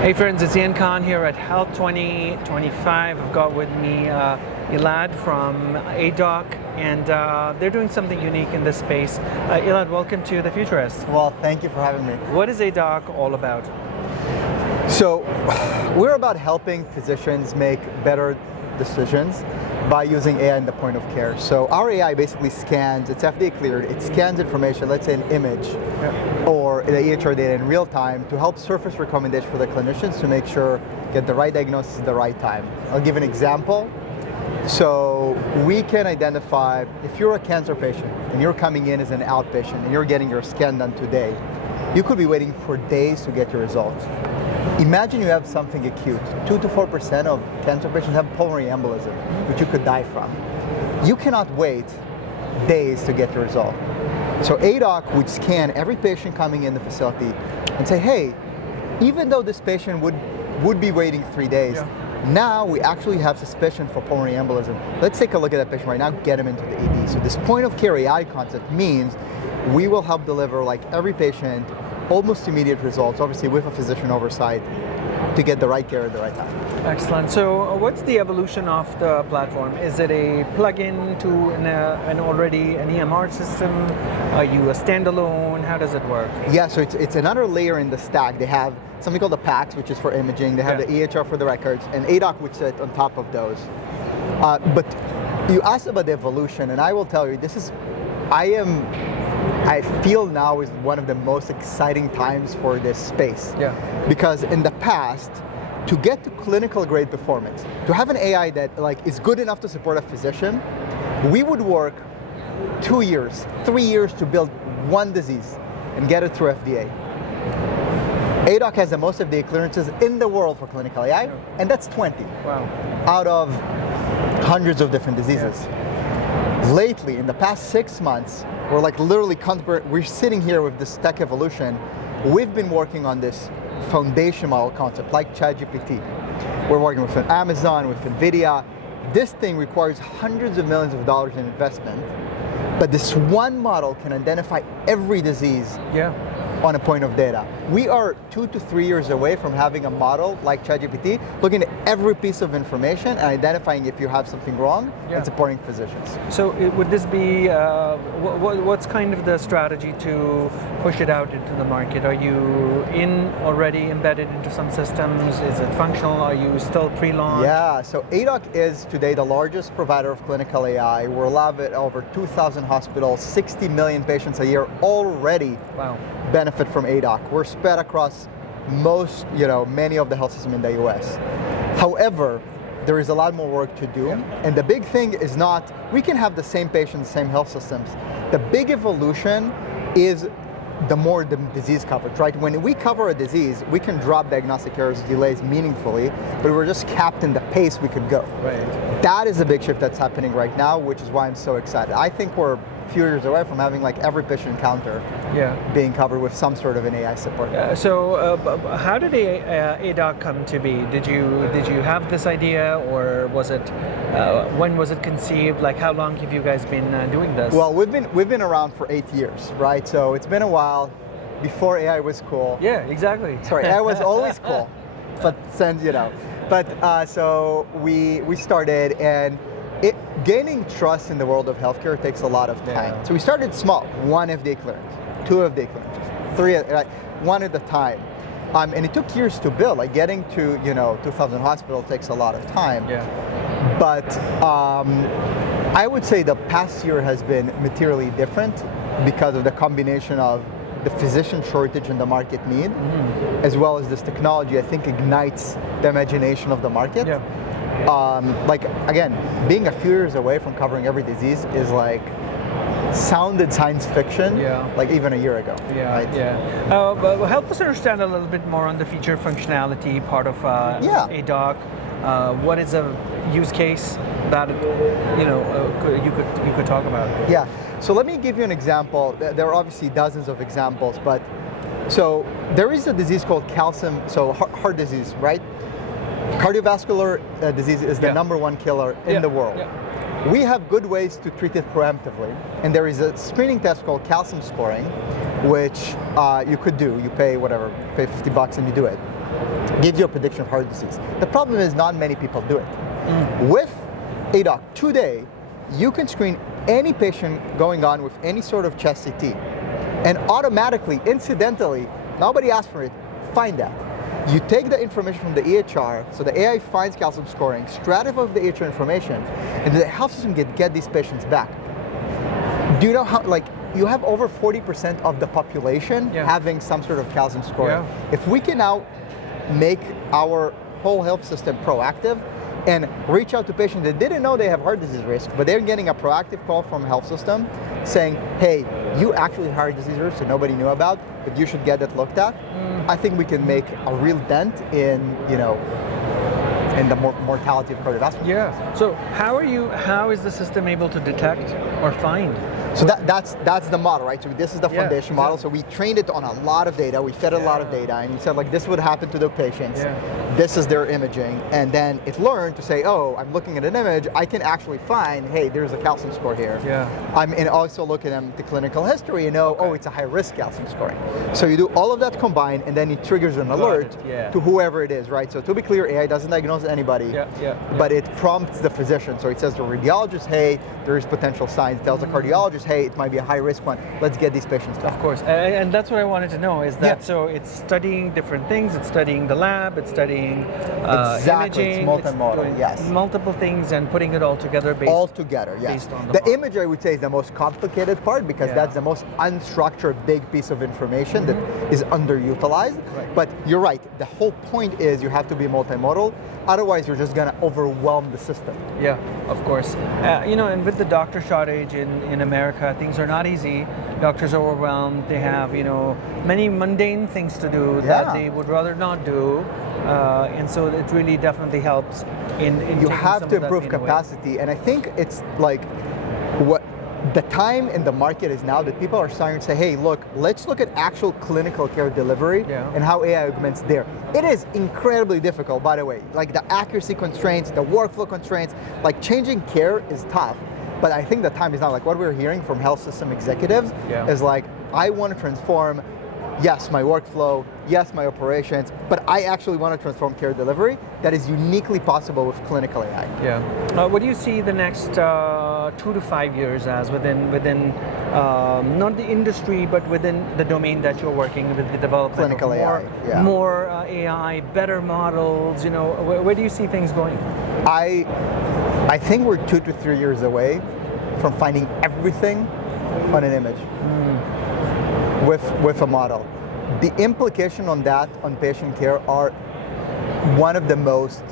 Hey friends, it's Ian Khan here at Health 2025. I've got with me Elad from Aidoc, and they're doing something unique in this space. Elad, welcome to the Futurist. Well, thank you for having me. What is Aidoc all about? So, we're about helping physicians make better decisions by using AI in the point of care. So our AI basically scans, it's FDA cleared, it scans information, let's say an image, or the EHR data in real time to help surface recommendations for the clinicians to make sure get the right diagnosis at the right time. I'll give an example. So we can identify, if you're a cancer patient and you're coming in as an outpatient and you're getting your scan done today, you could be waiting for days to get your results. Imagine you have something acute. 2 to 4% of cancer patients have pulmonary embolism, which you could die from. You cannot wait days to get your result. So Aidoc would scan every patient coming in the facility and say, hey, even though this patient would be waiting 3 days, now we actually have suspicion for pulmonary embolism. Let's take a look at that patient right now, get him into the ED. So this point of care AI concept means we will help deliver, like every patient, almost immediate results, obviously with a physician oversight, to get the right care at the right time. Excellent. So what's the evolution of the platform? Is it a plug-in to an EMR system? Are you a standalone? How does it work? Yeah, so it's another layer in the stack. They have something called the PACS, which is for imaging. They have the EHR for the records, and Aidoc would sit on top of those. But you asked about the evolution, and I will tell you, I feel now is one of the most exciting times for this space. Because in the past, to get to clinical grade performance, to have an AI that is good enough to support a physician, we would work 2 years, 3 years to build one disease and get it through FDA. Aidoc has the most FDA clearances in the world for clinical AI, and that's 20 out of hundreds of different diseases. Lately, in the past 6 months, we're we're sitting here with this tech evolution. We've been working on this foundation model concept, like ChatGPT. We're working with Amazon, with NVIDIA. This thing requires hundreds of millions of dollars in investment, but this one model can identify every disease on a point of data. We are 2 to 3 years away from having a model like ChatGPT, looking at every piece of information and identifying if you have something wrong and supporting physicians. So would this be, what's kind of the strategy to push it out into the market? Are you already embedded into some systems? Is it functional? Are you still pre-launch? Yeah, so Aidoc is today the largest provider of clinical AI. We're live at over 2,000 hospitals, 60 million patients a year already benefit from Aidoc. We're spread across many of the health systems in the US. However, there is a lot more work to do. And the big thing is not, we can have the same patients, same health systems. The big evolution is the more the disease coverage, right? When we cover a disease, we can drop diagnostic errors, delays meaningfully, but we're just capped in the pace we could go. That is a big shift that's happening right now, which is why I'm so excited. I think we're few years away from having every patient encounter being covered with some sort of an AI support. So how did Aidoc come to be? Did you have this idea, or was it when was it conceived? How long have you guys been doing this? Well, we've been around for 8 years, right? So it's been a while. Before AI was cool. Yeah, exactly. Sorry, AI was always cool, but so we started, and gaining trust in the world of healthcare takes a lot of time. So we started small, 1 FDA clearance, 2 FDA clearances, 3, 1 at a time. And it took years to build, getting to 2,000 hospitals takes a lot of time. But I would say the past year has been materially different because of the combination of the physician shortage and the market need, as well as this technology, I think, ignites the imagination of the market. Again, being a few years away from covering every disease is sounded science fiction even a year ago. But help us understand a little bit more on the feature functionality part of Aidoc. What is a use case that you could talk about? So let me give you an example. There are obviously dozens of examples, but so there is a disease called calcium, so heart disease, right? Cardiovascular disease is the #1 killer in the world. We have good ways to treat it preemptively, and there is a screening test called calcium scoring, which you could do. You pay $50 and you do it. gives you a prediction of heart disease. The problem is not many people do it. With Aidoc today, you can screen any patient going on with any sort of chest CT, and automatically, incidentally, nobody asked for it, find that. You take the information from the EHR, so the AI finds calcium scoring, stratify the EHR information, and the health system get these patients back. Do you know how, like, you have over 40% of the population having some sort of calcium scoring. If we can now make our whole health system proactive and reach out to patients that didn't know they have heart disease risk, but they're getting a proactive call from health system saying, hey, you actually have heart disease risk that nobody knew about, but you should get that looked at. I think we can make a real dent in, in the mortality of cardiovascular. Yeah. So how is the system able to detect or find? So that's the model, right? So this is the foundation model. So we trained it on a lot of data. We fed it a lot of data, and we said, like, this would happen to the patients. This is their imaging, and then it learned to say, oh, I'm looking at an image. I can actually find, hey, there's a calcium score here. And also look at the clinical history and know, oh, it's a high-risk calcium scoring. So you do all of that combined, and then it triggers an alert to whoever it is, right? So to be clear, AI doesn't diagnose anybody, but it prompts the physician. So it says to the radiologist, hey, there is potential signs. It tells the cardiologist, hey, it might be a high-risk one. Let's get these patients back. Of course, and that's what I wanted to know, is that so it's studying different things, it's studying the lab, it's studying exactly. imaging, It's multimodal, multiple things, and putting it all together based on the image, I would say, is the most complicated part, because that's the most unstructured big piece of information that is underutilized. But you're right, the whole point is you have to be multimodal, otherwise you're just going to overwhelm the system. Yeah, of course. And with the doctor shortage in America, things are not easy. Doctors are overwhelmed. They have, many mundane things to do that they would rather not do. And so it really definitely helps in you have to improve capacity. And I think it's like what the time in the market is now that people are starting to say, hey, look, let's look at actual clinical care delivery and how AI augments there. It is incredibly difficult, by the way. Like the accuracy constraints, the workflow constraints, like changing care is tough. But I think the time is now, like what we're hearing from health system executives is like, I want to transform, yes, my workflow, yes, my operations, but I actually want to transform care delivery. That is uniquely possible with clinical AI. What do you see the next 2 to 5 years as within not the industry, but within the domain that you're working with, the development clinical of more AI, better models? Where do you see things going? I think we're 2 to 3 years away from finding everything on an image with a model. The implication on that on patient care are one of the most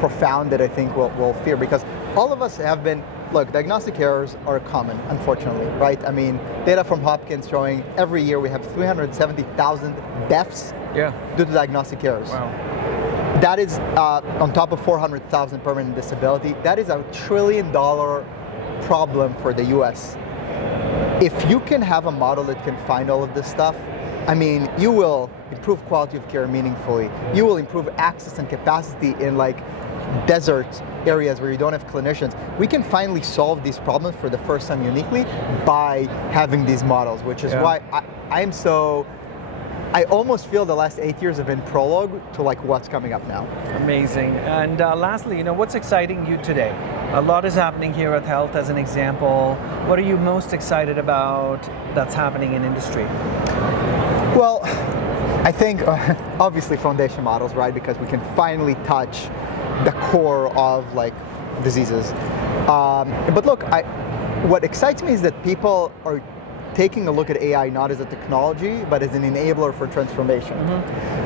profound that I think we'll fear, because all of us have been, look, diagnostic errors are common, unfortunately, right? I mean, data from Hopkins showing every year we have 370,000 deaths due to diagnostic errors. Wow. That is on top of 400,000 permanent disability. That is $1 trillion problem for the US. If you can have a model that can find all of this stuff, I mean, you will improve quality of care meaningfully. You will improve access and capacity in like desert areas where you don't have clinicians. We can finally solve these problems for the first time uniquely by having these models, which is why I almost feel the last 8 years have been prologue to like what's coming up now. Amazing. And lastly, what's exciting you today? A lot is happening here at Health as an example. What are you most excited about that's happening in industry? Well, I think obviously foundation models, right? Because we can finally touch the core of like diseases. But look, what excites me is that people are taking a look at AI not as a technology, but as an enabler for transformation.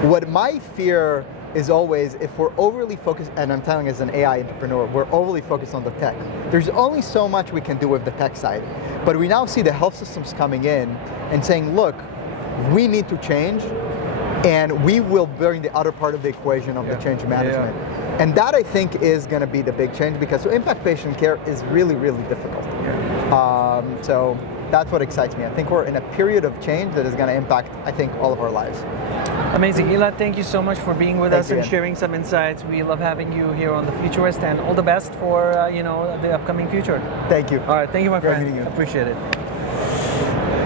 What my fear is always, if we're overly focused, and I'm telling as an AI entrepreneur, we're overly focused on the tech. There's only so much we can do with the tech side. But we now see the health systems coming in and saying, look, we need to change, and we will bring the other part of the equation of the change management. And that, I think, is going to be the big change, because to impact patient care is really, really difficult. So that's what excites me. I think we're in a period of change that is going to impact, I think, all of our lives. Amazing. Elad, thank you so much for being with us and sharing some insights. We love having you here on The Futurist, and all the best for the upcoming future. Thank you. All right, thank you, my friend. Appreciate it.